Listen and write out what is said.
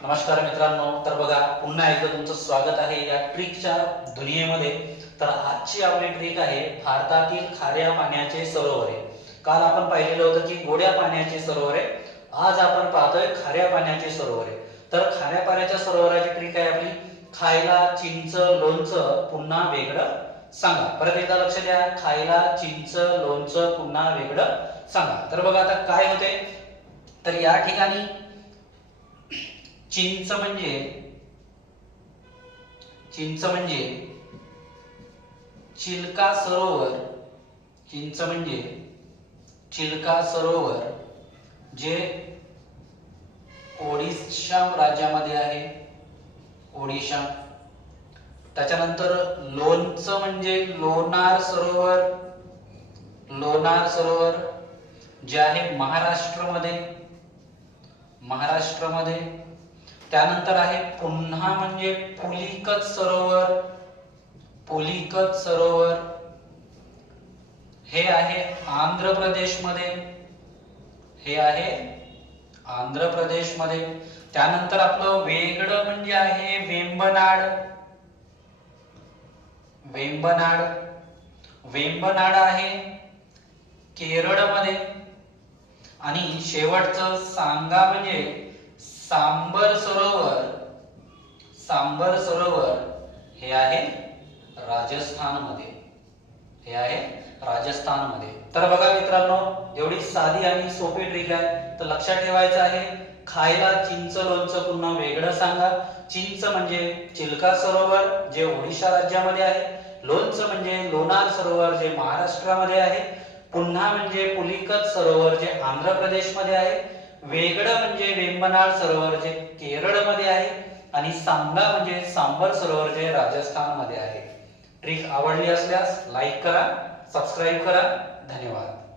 नमस्कार मित्रांनो, तर बघा पुन्हा एकदा तुमचं स्वागत आहे या ट्रिकच्या दुनियेमध्ये। तर आजची आपली ट्रिक आहे भारतातील खाऱ्या पाण्याचे सरोवरे। काल आपण पाहिलेलं होतं की गोड्या पाण्याचे सरोवरे, आज आपण पाहतोय खाऱ्या पाण्याचे सरोवरे। तर खाऱ्या पाण्याच्या सरोवराची ट्रिक आहे आपली खायला चिंच लोणचं पुन्हा वेगळं सांगा। परत एकदा लक्ष द्या, खायला चिंच लोणचं पुन्हा वेगळं सांगा। तर बघा आता काय होते, तर या ठिकाणी चिंच म्हणजे चिल्का सरोवर, चिंच म्हणजे चिल्का सरोवर जे ओडिशा राज्यामध्ये आहे, ओडिशा। त्याच्यानंतर लोणचं म्हणजे लोणार सरोवर, लोणार सरोवर जे आहे महाराष्ट्रामध्ये, महाराष्ट्रामध्ये। त्यानंतर आहे पुन्हा म्हणजे पुलिकत सरोवर, पुलिकत सरोवर हे आहे आंध्र प्रदेशमध्ये, हे आहे आंध्र प्रदेशमध्ये। त्यानंतर आपलं वेगळं म्हणजे आहे वेंबनाड, वेंबनाड, वेंबनाड आहे केरळमध्ये। आणि शेवटचं सांगा म्हणजे सांबर सरोवर, सांबर सरोवर हे आहे राजस्थानमध्ये, हे आहे राजस्थानमध्ये। तर बघा मित्रांनो, एवढी साधी आणि सोपी ट्रिक आहे। तर लक्षात ठेवायचं आहे, खायला चिंच लोणचं पुन्हा वेगळं सांगा। चिंच म्हणजे चिल्का सरोवर जे ओडिशा राज्यामध्ये आहे, लोणचं म्हणजे लोणार सरोवर जे महाराष्ट्रामध्ये आहे, पुन्हा म्हणजे पुलिकत सरोवर जे आंध्र प्रदेशमध्ये आहे, वेगळं म्हणजे वेंबनाड सरोवर जे केरळमध्ये आहे, आणि सांगा म्हणजे सांबर सरोवर जे राजस्थानमध्ये आहे। ट्रिक आवडली असल्यास लाईक करा, सबस्क्राईब करा। धन्यवाद।